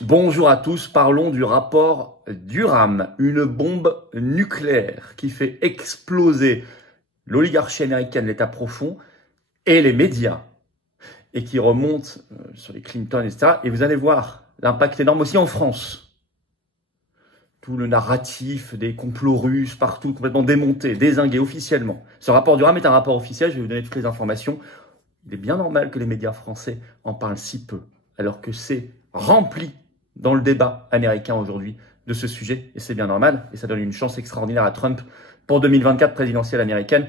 Bonjour à tous, parlons du rapport Durham, une bombe nucléaire qui fait exploser l'oligarchie américaine, l'État profond et les médias, et qui remonte sur les Clinton, etc. Et vous allez voir l'impact énorme aussi en France. Tout le narratif des complots russes partout, complètement démonté, dézingué officiellement. Ce rapport Durham est un rapport officiel, je vais vous donner toutes les informations. Il est bien normal que les médias français en parlent si peu, alors que c'est rempli dans le débat américain aujourd'hui de ce sujet, et c'est bien normal, et ça donne une chance extraordinaire à Trump pour 2024 présidentielle américaine.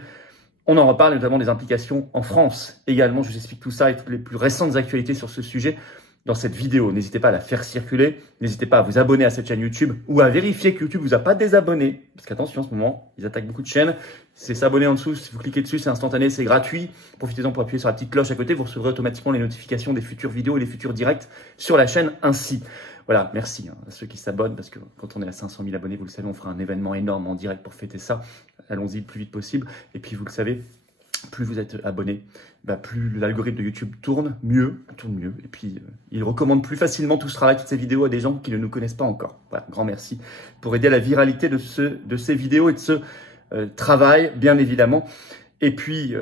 On en reparle, notamment des implications en France. Également, je vous explique tout ça et toutes les plus récentes actualités sur ce sujet dans cette vidéo. N'hésitez pas à la faire circuler, n'hésitez pas à vous abonner à cette chaîne YouTube ou à vérifier que YouTube vous a pas désabonné, parce qu'attention, en ce moment, ils attaquent beaucoup de chaînes. C'est s'abonner en dessous, si vous cliquez dessus, c'est instantané, c'est gratuit. Profitez-en pour appuyer sur la petite cloche à côté, vous recevrez automatiquement les notifications des futures vidéos et les futurs directs sur la chaîne ainsi. Voilà, merci à ceux qui s'abonnent, parce que quand on est à 500 000 abonnés, vous le savez, on fera un événement énorme en direct pour fêter ça. Allons-y le plus vite possible. Et puis, vous le savez, plus vous êtes abonné, plus l'algorithme de YouTube tourne mieux. Et puis, il recommande plus facilement tout ce travail, toutes ces vidéos à des gens qui ne nous connaissent pas encore. Voilà, grand merci pour aider à la viralité de ces vidéos et de ce travail, bien évidemment. Et puis,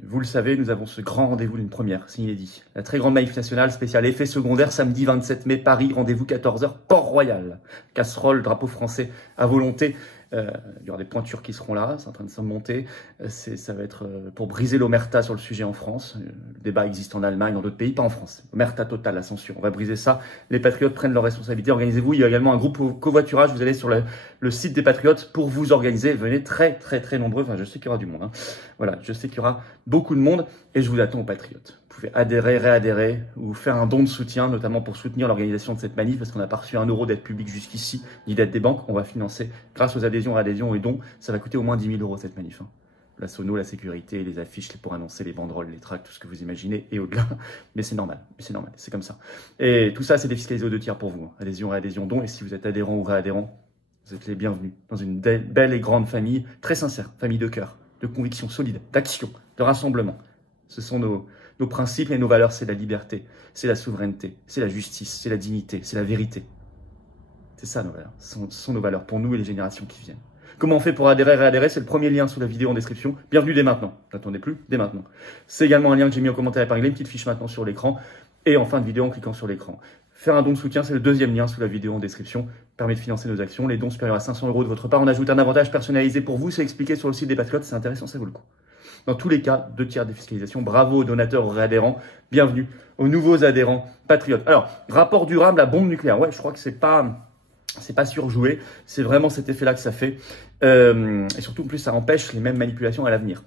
vous le savez, nous avons ce grand rendez-vous, une première, c'est inédit. La très grande manif nationale spéciale effet secondaire, samedi 27 mai, Paris, rendez-vous 14h, Port-Royal. Casserole, drapeau français à volonté. Il y aura des pointures qui seront là, c'est en train de se monter. Ça va être pour briser l'omerta sur le sujet en France. Le débat existe en Allemagne, dans d'autres pays, pas en France. Omerta totale, la censure. On va briser ça. Les patriotes prennent leurs responsabilités. Organisez-vous. Il y a également un groupe covoiturage. Vous allez sur le site des patriotes pour vous organiser. Venez très, très, très nombreux. Enfin, je sais qu'il y aura du monde. Hein. Voilà, je sais qu'il y aura beaucoup de monde et je vous attends aux patriotes. Vous pouvez adhérer, réadhérer ou faire un don de soutien, notamment pour soutenir l'organisation de cette manif, parce qu'on n'a pas reçu un euro d'aide publique jusqu'ici, ni d'aide des banques. On va financer, grâce aux adhésions, réadhésions et dons, ça va coûter au moins 10 000 euros cette manif. Hein. La sono, la sécurité, les affiches pour annoncer les banderoles, les tracts, tout ce que vous imaginez et au-delà. Mais c'est normal, c'est comme ça. Et tout ça, c'est défiscalisé aux 2 tiers pour vous. Hein. Adhésion, réadhésion, dons. Et si vous êtes adhérent ou réadhérent, vous êtes les bienvenus dans une belle et grande famille, très sincère, famille de cœur, de conviction solide, d'action, de rassemblement. Ce sont nos principes et nos valeurs, c'est la liberté, c'est la souveraineté, c'est la justice, c'est la dignité, c'est la vérité. C'est ça nos valeurs, ce sont nos valeurs pour nous et les générations qui viennent. Comment on fait pour adhérer, réadhérer? C'est le premier lien sous la vidéo en description. Bienvenue dès maintenant. N'attendez plus, dès maintenant. C'est également un lien que j'ai mis en commentaire épinglé, une petite fiche maintenant sur l'écran. Et en fin de vidéo en cliquant sur l'écran. Faire un don de soutien, c'est le 2e lien sous la vidéo en description. Permet de financer nos actions. Les dons supérieurs à 500 euros de votre part, on ajoute un avantage personnalisé pour vous. C'est expliqué sur le site des Patriotes. C'est intéressant, ça vaut le coup. Dans tous les cas, 2 tiers de défiscalisation. Bravo aux donateurs, aux réadhérents. Bienvenue aux nouveaux adhérents patriotes. Alors, rapport Durham, la bombe nucléaire. Ouais, je crois que c'est pas surjoué. C'est vraiment cet effet-là que ça fait. Et surtout, en plus, ça empêche les mêmes manipulations à l'avenir.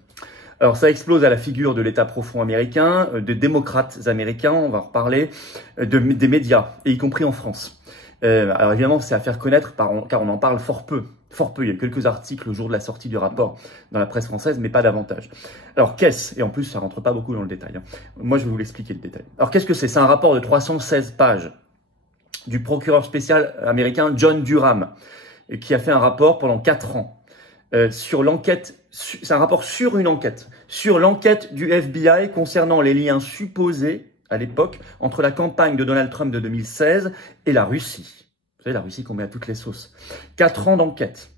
Alors, ça explose à la figure de l'État profond américain, des démocrates américains, on va en reparler, des médias, et y compris en France. Alors évidemment, c'est à faire connaître car on en parle fort peu. Il y a eu quelques articles le jour de la sortie du rapport dans la presse française, mais pas davantage. Alors qu'est-ce? Et en plus, ça rentre pas beaucoup dans le détail. Hein. Moi, je vais vous l'expliquer le détail. Alors qu'est-ce que c'est? C'est un rapport de 316 pages du procureur spécial américain John Durham, qui a fait un rapport pendant 4 ans sur l'enquête. C'est un rapport sur une enquête, sur l'enquête du FBI concernant les liens supposés à l'époque entre la campagne de Donald Trump de 2016 et la Russie. Vous savez, la Russie qu'on met à toutes les sauces. 4 ans d'enquête.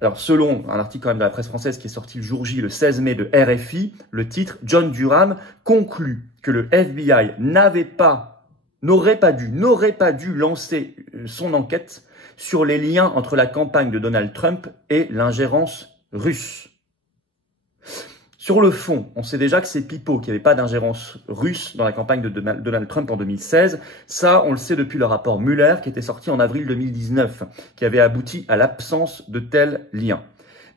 Alors, selon un article quand même de la presse française qui est sorti le jour J, le 16 mai de RFI, le titre, John Durham conclut que le FBI n'aurait pas dû lancer son enquête sur les liens entre la campagne de Donald Trump et l'ingérence russe. Sur le fond, on sait déjà que c'est pipeau, qu'il n'y avait pas d'ingérence russe dans la campagne de Donald Trump en 2016. Ça, on le sait depuis le rapport Mueller qui était sorti en avril 2019, qui avait abouti à l'absence de tels liens.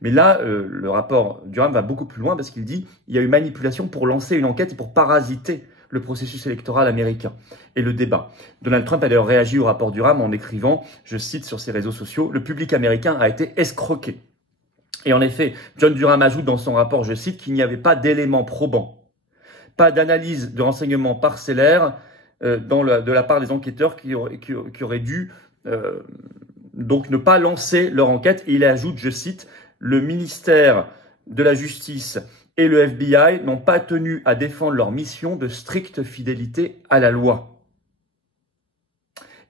Mais là, le rapport Durham va beaucoup plus loin parce qu'il dit qu'il y a eu manipulation pour lancer une enquête et pour parasiter le processus électoral américain et le débat. Donald Trump a d'ailleurs réagi au rapport Durham en écrivant, je cite sur ses réseaux sociaux, « Le public américain a été escroqué ». Et en effet, John Durham ajoute dans son rapport, je cite, qu'il n'y avait pas d'éléments probants, pas d'analyse de renseignements parcellaires de la part des enquêteurs qui auraient dû donc ne pas lancer leur enquête. Et il ajoute, je cite, le ministère de la Justice et le FBI n'ont pas tenu à défendre leur mission de stricte fidélité à la loi.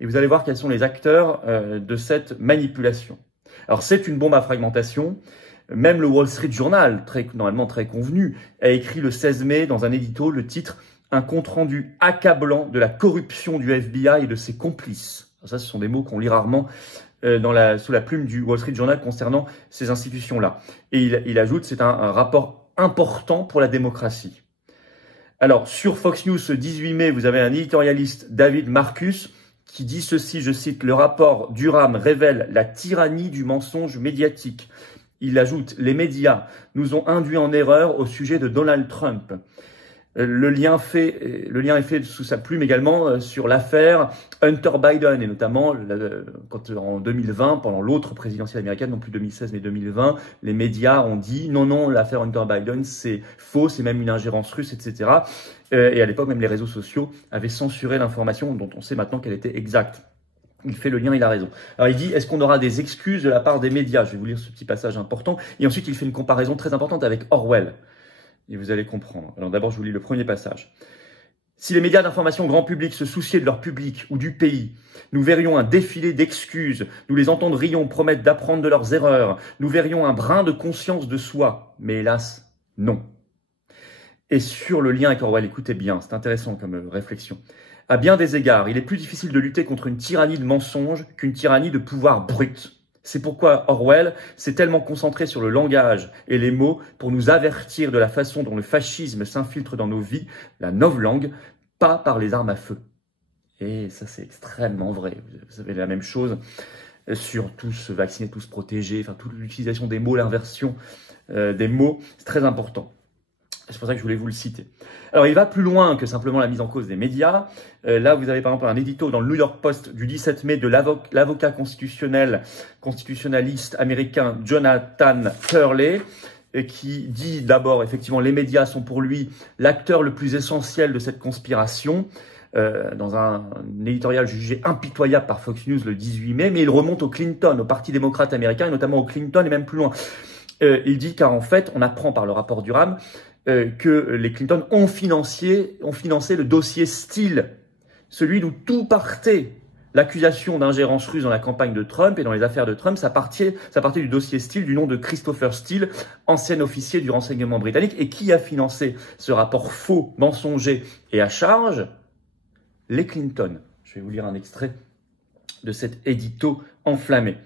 et vous allez voir quels sont les acteurs de cette manipulation. Alors c'est une bombe à fragmentation. Même le Wall Street Journal, normalement très convenu, a écrit le 16 mai dans un édito le titre « Un compte-rendu accablant de la corruption du FBI et de ses complices ». Ça, ce sont des mots qu'on lit rarement sous la plume du Wall Street Journal concernant ces institutions-là. Et il ajoute, c'est un rapport important pour la démocratie. Alors, sur Fox News, ce 18 mai, vous avez un éditorialiste, David Marcus, qui dit ceci, je cite, « Le rapport Durham révèle la tyrannie du mensonge médiatique ». Il ajoute, les médias nous ont induits en erreur au sujet de Donald Trump. Le lien est fait sous sa plume également sur l'affaire Hunter Biden et notamment quand en 2020, pendant l'autre présidentielle américaine, non plus 2016 mais 2020, les médias ont dit non, l'affaire Hunter Biden c'est faux, c'est même une ingérence russe, etc. Et à l'époque même les réseaux sociaux avaient censuré l'information dont on sait maintenant qu'elle était exacte. Il fait le lien, il a raison. Alors il dit, est-ce qu'on aura des excuses de la part des médias? Je vais vous lire ce petit passage important. Et ensuite, il fait une comparaison très importante avec Orwell. Et vous allez comprendre. Alors d'abord, je vous lis le premier passage. Si les médias d'information grand public se souciaient de leur public ou du pays, nous verrions un défilé d'excuses, nous les entendrions promettre d'apprendre de leurs erreurs, nous verrions un brin de conscience de soi. Mais hélas, non. Et sur le lien avec Orwell, écoutez bien, c'est intéressant comme réflexion. À bien des égards, il est plus difficile de lutter contre une tyrannie de mensonges qu'une tyrannie de pouvoir brut. C'est pourquoi Orwell s'est tellement concentré sur le langage et les mots pour nous avertir de la façon dont le fascisme s'infiltre dans nos vies, la novlangue, pas par les armes à feu. Et ça, c'est extrêmement vrai. Vous avez la même chose sur tous se vacciner, tous se protéger, enfin toute l'utilisation des mots, l'inversion des mots, c'est très important. C'est pour ça que je voulais vous le citer. Alors, il va plus loin que simplement la mise en cause des médias. Là, vous avez par exemple un édito dans le New York Post du 17 mai de l'avocat constitutionnaliste américain Jonathan Turley, qui dit d'abord, effectivement, les médias sont pour lui l'acteur le plus essentiel de cette conspiration, dans un éditorial jugé impitoyable par Fox News le 18 mai, mais il remonte au Clinton, au Parti démocrate américain, et notamment au Clinton, et même plus loin. Il dit car en fait, on apprend par le rapport Durham que les Clinton ont financé le dossier Steele, celui d'où tout partait. L'accusation d'ingérence russe dans la campagne de Trump et dans les affaires de Trump, ça partait du dossier Steele du nom de Christopher Steele, ancien officier du renseignement britannique. Et qui a financé ce rapport faux, mensonger et à charge? Les Clinton. Je vais vous lire un extrait de cet édito enflammé.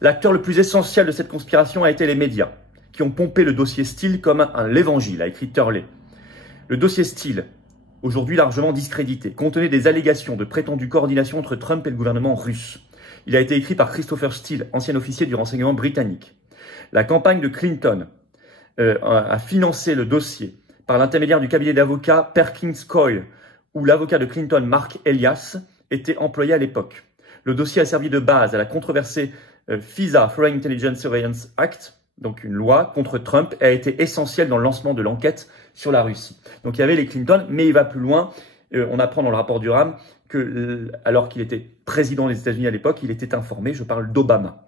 L'acteur le plus essentiel de cette conspiration a été les médias, qui ont pompé le dossier Steele comme l'évangile, a écrit Turley. Le dossier Steele, aujourd'hui largement discrédité, contenait des allégations de prétendue coordination entre Trump et le gouvernement russe. Il a été écrit par Christopher Steele, ancien officier du renseignement britannique. La campagne de Clinton a financé le dossier par l'intermédiaire du cabinet d'avocats Perkins Coie, où l'avocat de Clinton, Mark Elias, était employé à l'époque. Le dossier a servi de base à la controversée FISA, Foreign Intelligence Surveillance Act, donc une loi contre Trump, a été essentielle dans le lancement de l'enquête sur la Russie. Donc il y avait les Clinton, mais il va plus loin. On apprend dans le rapport Durham que, alors qu'il était président des États-Unis à l'époque, il était informé, je parle d'Obama.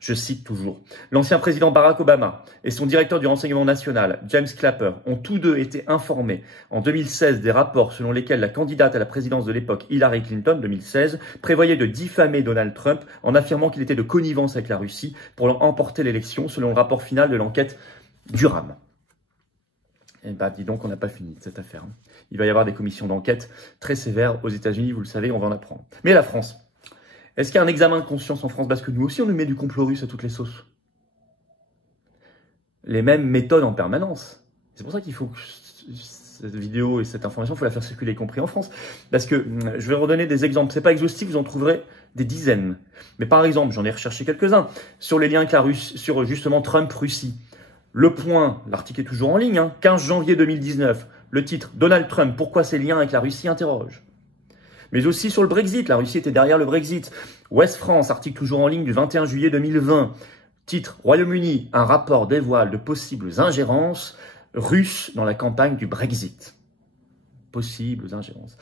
Je cite toujours. L'ancien président Barack Obama et son directeur du renseignement national, James Clapper, ont tous deux été informés en 2016 des rapports selon lesquels la candidate à la présidence de l'époque, Hillary Clinton, 2016, prévoyait de diffamer Donald Trump en affirmant qu'il était de connivence avec la Russie pour emporter l'élection selon le rapport final de l'enquête Durham. Eh ben, dis donc, on n'a pas fini cette affaire. Il va y avoir des commissions d'enquête très sévères aux États-Unis, vous le savez, on va en apprendre. Mais la France. Est-ce qu'il y a un examen de conscience en France? Parce que nous aussi, on nous met du complot russe à toutes les sauces. Les mêmes méthodes en permanence. C'est pour ça qu'il faut que cette vidéo et cette information, il faut la faire circuler, y compris en France. Parce que je vais redonner des exemples. C'est pas exhaustif, vous en trouverez des dizaines. Mais par exemple, j'en ai recherché quelques-uns sur les liens avec la Russie, sur justement Trump-Russie. Le Point, l'article est toujours en ligne, 15 janvier 2019. Le titre, Donald Trump, pourquoi ses liens avec la Russie interroge. Mais aussi sur le Brexit, la Russie était derrière le Brexit. Ouest France, article toujours en ligne du 21 juillet 2020. Titre, Royaume-Uni, un rapport dévoile de possibles ingérences russes dans la campagne du Brexit. Possibles ingérences.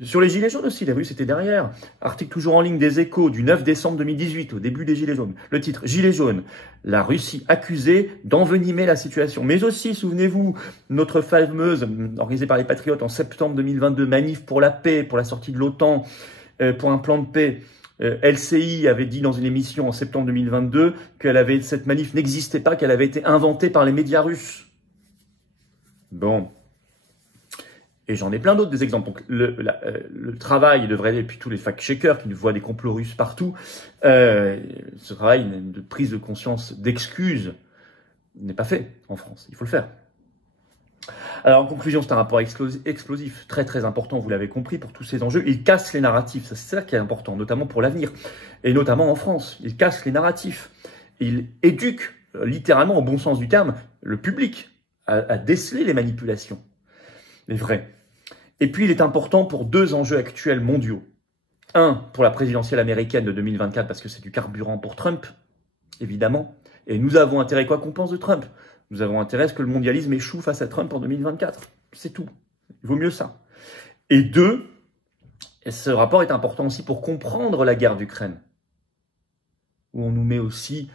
Sur les Gilets jaunes aussi, les Russes étaient derrière. Article toujours en ligne des Échos du 9 décembre 2018, au début des Gilets jaunes. Le titre, Gilets jaunes, la Russie accusée d'envenimer la situation. Mais aussi, souvenez-vous, notre fameuse, organisée par les Patriotes en septembre 2022, manif pour la paix, pour la sortie de l'OTAN, pour un plan de paix. LCI avait dit dans une émission en septembre 2022 que cette manif n'existait pas, qu'elle avait été inventée par les médias russes. Bon. Et j'en ai plein d'autres des exemples. Donc, le travail devrait, et puis tous les fact-checkers qui voient des complots russes partout, ce travail de prise de conscience, d'excuses, n'est pas fait en France. Il faut le faire. Alors, en conclusion, c'est un rapport explosif, très très important, vous l'avez compris, pour tous ces enjeux. Il casse les narratifs, c'est ça qui est important, notamment pour l'avenir, et notamment en France. Il casse les narratifs. Il éduque, littéralement, au bon sens du terme, le public à déceler les manipulations, les vraies. Et puis, il est important pour deux enjeux actuels mondiaux. Un, pour la présidentielle américaine de 2024, parce que c'est du carburant pour Trump, évidemment. Et nous avons intérêt, quoi qu'on pense de Trump, nous avons intérêt à ce que le mondialisme échoue face à Trump en 2024. C'est tout. Il vaut mieux ça. Et deux, et ce rapport est important aussi pour comprendre la guerre d'Ukraine, où on nous met aussi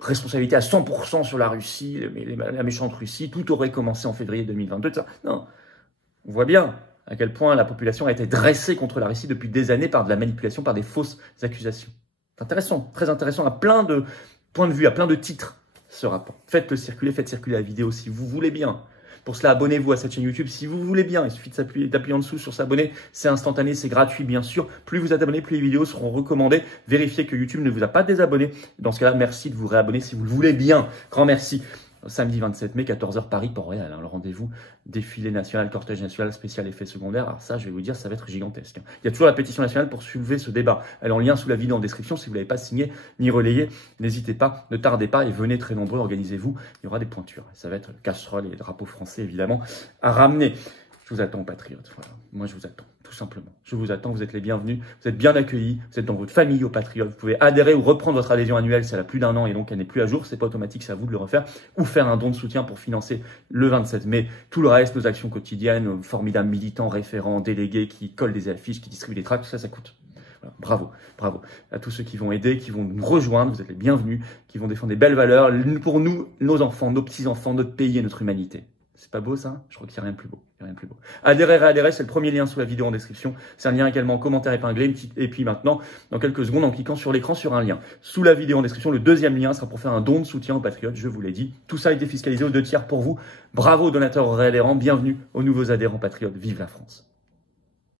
responsabilité à 100% sur la Russie, la méchante Russie, tout aurait commencé en février 2022. Ça. Non, on voit bien à quel point la population a été dressée contre la Russie depuis des années par de la manipulation, par des fausses accusations. C'est intéressant, très intéressant, à plein de points de vue, à plein de titres, ce rapport. Faites circuler la vidéo si vous voulez bien. Pour cela, abonnez-vous à cette chaîne YouTube si vous voulez bien. Il suffit d'appuyer en dessous sur s'abonner. C'est instantané, c'est gratuit, bien sûr. Plus vous êtes abonné, plus les vidéos seront recommandées. Vérifiez que YouTube ne vous a pas désabonné. Dans ce cas-là, merci de vous réabonner si vous le voulez bien. Grand merci. Samedi 27 mai, 14h, Paris, Port-Royal. Le rendez-vous, défilé national, cortège national, spécial effet secondaire. Alors ça, je vais vous dire, ça va être gigantesque. Il y a toujours la pétition nationale pour soulever ce débat. Elle est en lien sous la vidéo en description. Si vous ne l'avez pas signé ni relayé, n'hésitez pas, ne tardez pas et venez très nombreux, organisez-vous. Il y aura des pointures. Ça va être casserole et drapeau français, évidemment, à ramener. Je vous attends, patriotes. Voilà. Moi, je vous attends, tout simplement. Je vous attends, vous êtes les bienvenus, vous êtes bien accueillis, vous êtes dans votre famille aux patriotes. Vous pouvez adhérer ou reprendre votre adhésion annuelle si elle a plus d'1 an et donc elle n'est plus à jour. C'est pas automatique, c'est à vous de le refaire. Ou faire un don de soutien pour financer le 27 mai. Tout le reste, nos actions quotidiennes, formidables militants, référents, délégués qui collent des affiches, qui distribuent des tracts, tout ça, ça coûte. Voilà. Bravo, bravo à tous ceux qui vont aider, qui vont nous rejoindre. Vous êtes les bienvenus, qui vont défendre des belles valeurs pour nous, nos enfants, nos petits-enfants, notre pays et notre humanité. C'est pas beau ça? Je crois qu'il n'y a rien de plus beau. Il y a rien de plus beau. Adhérer, réadhérer, c'est le premier lien sous la vidéo en description. C'est un lien également en commentaire épinglé. Et puis maintenant, dans quelques secondes, en cliquant sur l'écran sur un lien. Sous la vidéo en description, le deuxième lien sera pour faire un don de soutien aux patriotes, je vous l'ai dit. Tout ça est défiscalisé aux 2 tiers pour vous. Bravo aux donateurs réadhérents, bienvenue aux nouveaux adhérents patriotes. Vive la France!